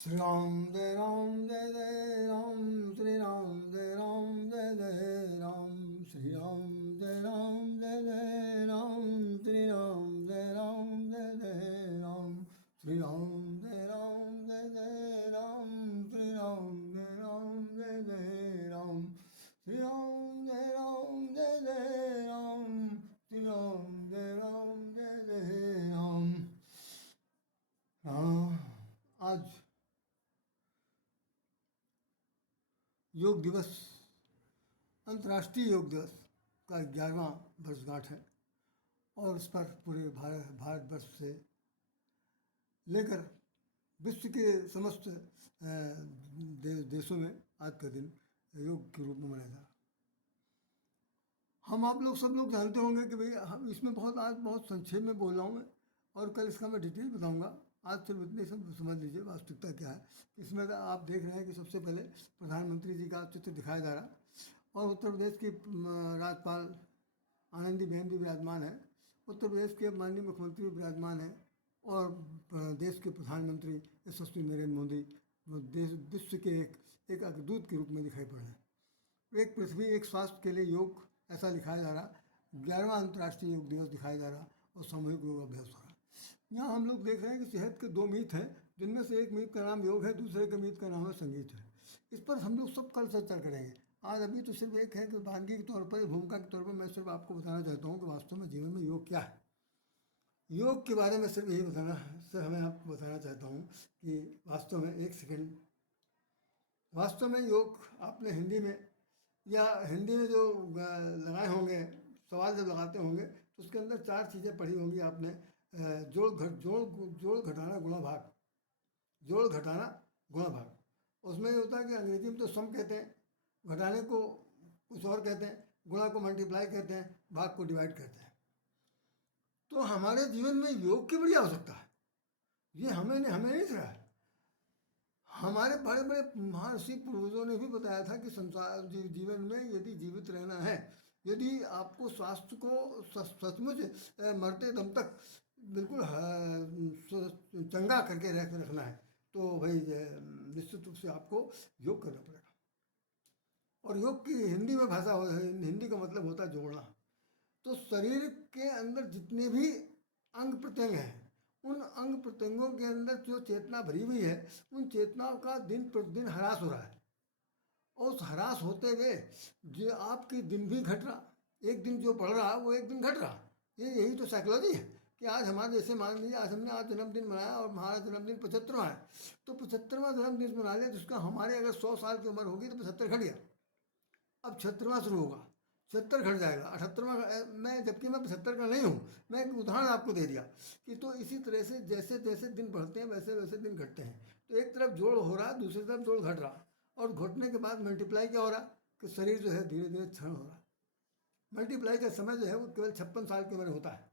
श्री राम जय राम जय जय राम श्री राम जय राम जय जय राम श्री राम जय राम जय जय राम श्री राम जय राम जय जय राम श्री राम जय राम जय जय राम श्री राम जय राम जय जय राम श्री राम जय राम जय जय राम श्री राम जय राम जय जय राम। आज योग दिवस, अंतर्राष्ट्रीय योग दिवस का 11वां वर्षगांठ है और इस पर पूरे भारतवर्ष से लेकर विश्व के समस्त देशों में आज का दिन योग के रूप में मनाया जा रहा है। हम आप लोग सब लोग जानते होंगे कि भाई हम इसमें आज बहुत संक्षेप में बोल रहा हूँ मैं, और कल इसका मैं डिटेल बताऊँगा। आज सिर्फ इतने सब समझ लीजिए वास्तविकता क्या है। इसमें आप देख रहे हैं कि सबसे पहले प्रधानमंत्री जी का चित्र दिखाया जा रहा है और उत्तर प्रदेश की राज्यपाल आनंदीबेन भी विराजमान है, उत्तर प्रदेश के माननीय मुख्यमंत्री भी विराजमान है और देश के प्रधानमंत्री यशस्वी नरेंद्र मोदी देश विश्व के एक अग्रदूत के रूप में दिखाई पड़ रहे हैं। एक पृथ्वी एक स्वास्थ्य के लिए योग, ऐसा लिखाया जा रहा। 11वां अंतर्राष्ट्रीय योग दिवस दिखाया जा रहा और सामूहिक योग अभ्यास हो रहा। यहाँ हम लोग देख रहे हैं कि सेहत के 2 मीत हैं, जिनमें से एक मीत का नाम योग है, दूसरे के मीत का नाम है संगीत है। इस पर हम लोग सब कल चर्चा करेंगे। आज अभी तो सिर्फ एक है कि वानगी के तौर पर, भूमिका के तौर पर मैं सिर्फ आपको बताना चाहता हूँ कि वास्तव में जीवन में योग क्या है। योग के बारे में सिर्फ यही बताना सर हमें आपको बताना चाहता हूँ कि वास्तव में एक सेकेंड, वास्तव में योग आपने हिंदी में जो लगाए होंगे, सवाल जब लगाते होंगे तो उसके अंदर 4 चीज़ें पढ़ी होंगी आपने। जोड़ घटाना गुणा भाग, जोड़ घटाना गुणा भाग। उसमें ये होता है कि अंग्रेजी में तो सम कहते हैं, घटाने को कुछ और कहते हैं, गुणा को मल्टीप्लाई कहते हैं, भाग को डिवाइड कहते हैं। तो हमारे जीवन में योग की बड़ी आवश्यकता है। ये हमें नहीं सिखाया। हमारे बड़े बड़े महर्षि पूर्वजों ने भी बताया था कि संसार जीवन में यदि जीवित रहना है, यदि आपको स्वास्थ्य को सचमुच मरते दम तक बिल्कुल चंगा करके रखना है, तो भाई निश्चित रूप से आपको योग करना पड़ेगा। और योग की हिंदी में भाषा हिंदी का मतलब होता है जोड़ना। तो शरीर के अंदर जितने भी अंग प्रत्यंग हैं, उन अंग प्रत्यंगों के अंदर जो चेतना भरी हुई है, उन चेतनाओं का दिन प्रतिदिन ह्रास हो रहा है। और उस ह्रास होते हुए जो आपकी दिन भी घट रहा, एक दिन जो बढ़ रहा वो एक दिन घट रहा। यही तो साइकोलॉजी है कि आज हमारे जैसे मान लीजिए आज हमने आज जन्मदिन मनाया और हमारा जन्मदिन 75वां है, तो 75वां जन्मदिन मना लिया, जिसका हमारे अगर 100 साल की उम्र होगी तो 75 घट गया। अब 76वां शुरू होगा, 76 घट जाएगा, 78वां मैं, जबकि मैं 75 का नहीं हूँ, मैं एक उदाहरण आपको दे दिया कि तो इसी तरह से जैसे जैसे दिन बढ़ते हैं वैसे वैसे दिन घटते हैं। तो एक तरफ जोड़ हो रहा, दूसरी तरफ जोड़ घट रहा, और घटने के बाद मल्टीप्लाई क्या हो रहा कि शरीर जो है धीरे धीरे क्षण हो रहा। मल्टीप्लाई का समय जो है वो केवल 56 साल की उम्र होता है।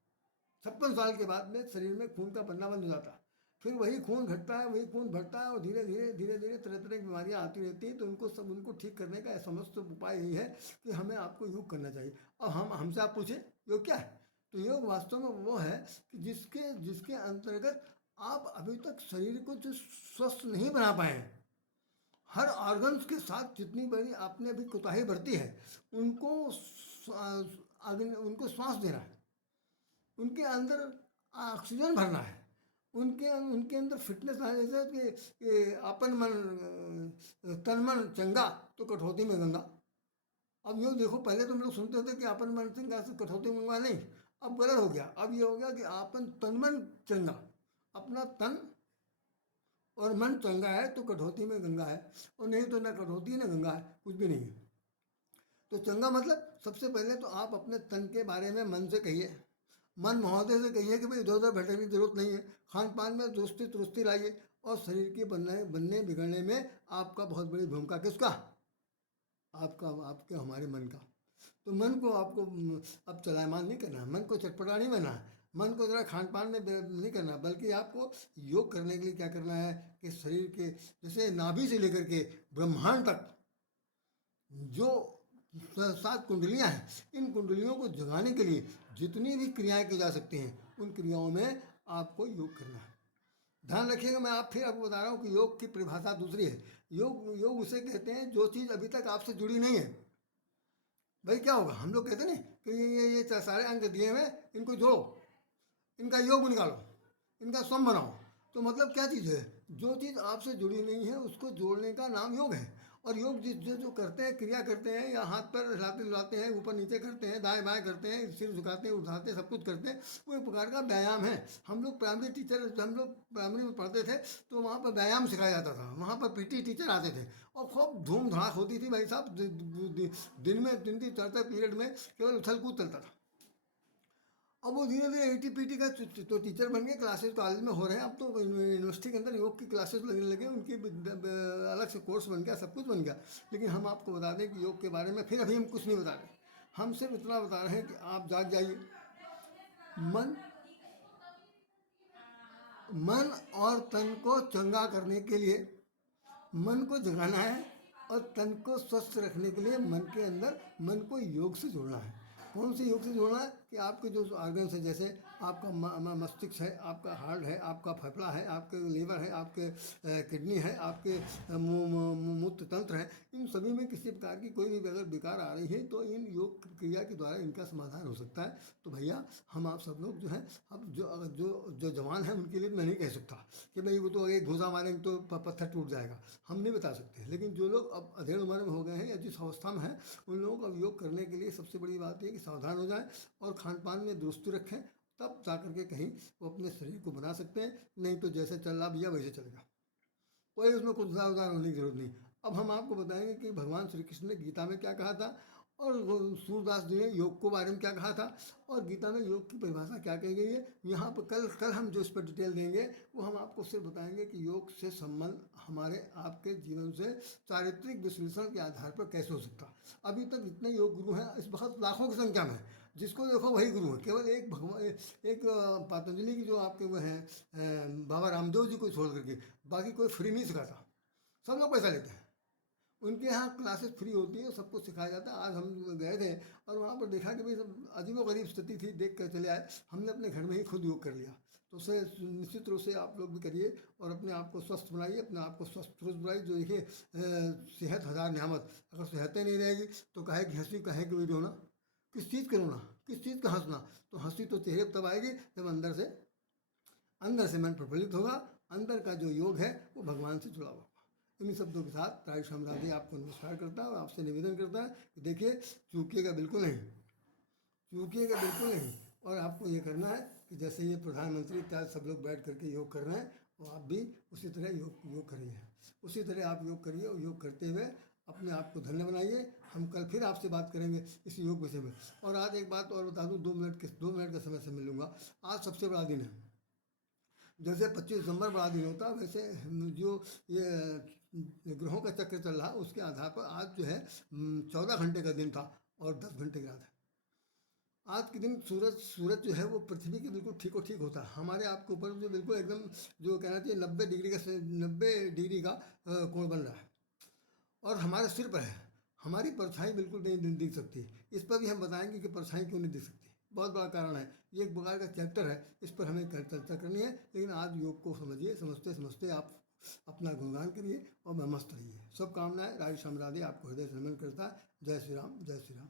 56 साल के बाद में शरीर में खून का बनना बंद हो जाता है। फिर वही खून घटता है, वही खून बढ़ता है और धीरे धीरे तरह तरह की बीमारियां आती रहती हैं। तो उनको ठीक करने का समस्त उपाय यही है कि हमें आपको योग करना चाहिए। अब हमसे आप पूछें योग क्या है, तो योग वास्तव में वो है कि जिसके अंतर्गत आप अभी तक शरीर को जो स्वस्थ नहीं बना पाए हैं, हर ऑर्गन्स के साथ जितनी बड़ी आपने अभी कोताही बरती है, उनको श्वास देना है, उनके अंदर ऑक्सीजन भरना है, उनके अंदर फिटनेस आना। जैसे कि अपन मन तन मन चंगा तो कठौती में गंगा। अब ये देखो, पहले तो हम लोग सुनते थे कि अपन मन चंगा से कठौती में गंगा, नहीं, अब गलत हो गया। अब ये हो गया कि अपन तन मन चंगा, अपना तन और मन चंगा है तो कठौती में गंगा है, और नहीं तो ना कठौती ना गंगा है, कुछ भी नहीं है। तो चंगा मतलब सबसे पहले तो आप अपने तन के बारे में मन से कहिए, मन महोदय से कहिए कि भाई इधर उधर भटकने की जरूरत नहीं है, खान पान में दुरुस्ती लाइए, और शरीर के बनने बिगड़ने में आपका बहुत बड़ी भूमिका किसका, आपके हमारे मन का। तो मन को आपको अब चलायमान नहीं करना है, मन को चटपटा नहीं बनना है, मन को ज़रा खान पान में नहीं करना, बल्कि आपको योग करने के लिए क्या करना है कि शरीर के जैसे नाभि से लेकर के ब्रह्मांड तक जो 7 कुंडलियाँ हैं, इन कुंडलियों को जगाने के लिए जितनी भी क्रियाएं की जा सकती हैं, उन क्रियाओं में आपको योग करना है। ध्यान रखिएगा, मैं आप फिर आपको बता रहा हूँ कि योग की परिभाषा दूसरी है। योग योग उसे कहते हैं जो चीज़ अभी तक आपसे जुड़ी नहीं है। भाई क्या होगा, हम लोग कहते हैं ना कि ये सारे अंक दिए हुए हैं, इनको जोड़ो, इनका योग निकालो, इनका सम बनाओ। तो मतलब क्या चीज़ है, जो चीज़ आपसे जुड़ी नहीं है उसको जोड़ने का नाम योग है। और योग जिस जो जो करते हैं, क्रिया करते हैं, या हाथ पैर हिलाते हिलाते हैं, ऊपर नीचे करते हैं, दाएं बाएं करते हैं, सिर झुकाते हैं, उठाते हैं, सब कुछ करते हैं, वो एक प्रकार का व्यायाम है। हम लोग प्राइमरी टीचर, हम लोग प्राइमरी में पढ़ते थे तो वहाँ पर व्यायाम सिखाया जाता था, वहाँ पर पीटी टीचर आते थे और खूब धूम धड़ाक होती थी भाई साहब। दिन में 3 3 4 4 पीरियड में केवल उछल कूद चलता था। अब वो धीरे धीरे एटी पीटी का तो टीचर बन गए, क्लासेस कॉलेज में हो रहे हैं, अब तो यूनिवर्सिटी के अंदर योग की क्लासेस लगने लगे, उनकी अलग से कोर्स बन गया, सब कुछ बन गया। लेकिन हम आपको बता दें कि योग के बारे में फिर अभी हम कुछ नहीं बता रहे, हम सिर्फ इतना बता रहे हैं कि आप जाग जाइए। मन मन और तन को चंगा करने के लिए मन को जगाना है, और तन को स्वस्थ रखने के लिए मन के अंदर मन को योग से जोड़ना है। कौन से योग से जोड़ना है कि आपके जो ऑर्गन्स है, जैसे आपका मस्तिष्क है, आपका हार्ट है, आपका फेफड़ा है, आपके लीवर है, आपके किडनी है, आपके मूत्र तंत्र है, इन सभी में किसी प्रकार की कोई भी अगर विकार आ रही है तो इन योग क्रिया के द्वारा इनका समाधान हो सकता है। तो भैया हम आप सब लोग जो है, अब जो जो जो जवान हैं उनके लिए मैं नहीं कह सकता कि भाई वो तो एक घूसा मारेंगे तो पत्थर टूट जाएगा, हम नहीं बता सकते। लेकिन जो लोग अब अधेड़ उम्र में हो गए हैं या जिस अवस्था में हैं, उन लोगों को अब योग करने के लिए सबसे बड़ी बात यह कि सावधान हो जाएं और खान पान में दुरुस्ती रखें, तब जा करके कहीं वो अपने शरीर को बना सकते हैं। नहीं तो जैसे चल रहा भैया वैसे चलेगा, कोई उसमें कुछ उदार होने की जरूरत नहीं। अब हम आपको बताएंगे कि भगवान श्री कृष्ण ने गीता में क्या कहा था, और सूरदास जी ने योग को बारे में क्या कहा था, और गीता में योग की परिभाषा क्या कही गई है। यहाँ पर कल कल हम जो इस पर डिटेल देंगे वो हम आपको सिर्फ बताएंगे कि योग से संबंध हमारे आपके जीवन से चारित्रिक विश्लेषण के आधार पर कैसे हो सकता। अभी तक जितने योग गुरु हैं इस बहुत लाखों की संख्या में, जिसको देखो वही गुरु है। केवल एक भगवान, एक पतंजलि की जो आपके वो हैं बाबा रामदेव जी को छोड़ करके बाकी कोई फ्री नहीं सिखाता, सब लोग पैसा लेते हैं। उनके यहाँ क्लासेस फ्री होती है, सब कुछ सिखाया जाता है। आज हम गए थे और वहाँ पर देखा कि भाई सब अजीबोगरीब स्थिति थी, देख कर चले आए। हमने अपने घर में ही खुद योग कर लिया। तो उससे निश्चित रूप से आप लोग भी करिए और अपने आप को स्वस्थ बनाइए, अपने आप को स्वस्थ पुरुष बनाइए। जो देखिए सेहत हजार नियामत, अगर सेहतें नहीं रहेगी तो काहे की हंसी, काहे की भी रोना, किस चीज़ का रोना, किस चीज़ का हंसना। तो हंसी तो चेहरे पर तब आएगी जब अंदर से मन प्रफुल्लित होगा, अंदर का जो योग है वो भगवान से जुड़ा हुआ। इन्हीं शब्दों के साथ राय राधे आपको नमस्कार करता है और आपसे निवेदन करता है कि देखिए चूकिएगा बिल्कुल नहीं, चूकिएगा बिल्कुल नहीं। और आपको ये करना है कि जैसे ये प्रधानमंत्री इत्यादि सब लोग बैठ करके योग कर रहे हैं, तो आप भी उसी तरह योग करिए, उसी तरह आप योग करिए और योग करते हुए अपने आप को धन्य बनाइए। हम कल फिर आपसे बात करेंगे इस योग विषय में। और आज एक बात और बता दूँ, 2 मिनट का समय से मिलूँगा। आज सबसे बड़ा दिन है, जैसे 25 दिसंबर बड़ा दिन होता है, वैसे जो ये ग्रहों का चक्र चल रहा है उसके आधार पर आज जो है 14 घंटे का दिन था और 10 घंटे की रात है। आज के दिन सूरज जो है वो पृथ्वी के बिल्कुल ठीक होता है, हमारे आपके ऊपर जो बिल्कुल एकदम जो कहना चाहिए 90 डिग्री का कोण बन रहा है, और हमारे सिर पर है। हमारी परछाई बिल्कुल नहीं दिख सकती। इस पर भी हम बताएंगे कि परछाई क्यों नहीं दिख सकती, बहुत बड़ा कारण है। ये एक प्रकार का चैप्टर है, इस पर हमें चर्चा करनी है। लेकिन आज योग को समझिए, समझते समझते आप अपना गुणगान करिए और मस्त रहिए। सब कामनाएं राधे श्याम राधे आपको हृदय से नमन करता है। जय श्री राम, जय श्री राम।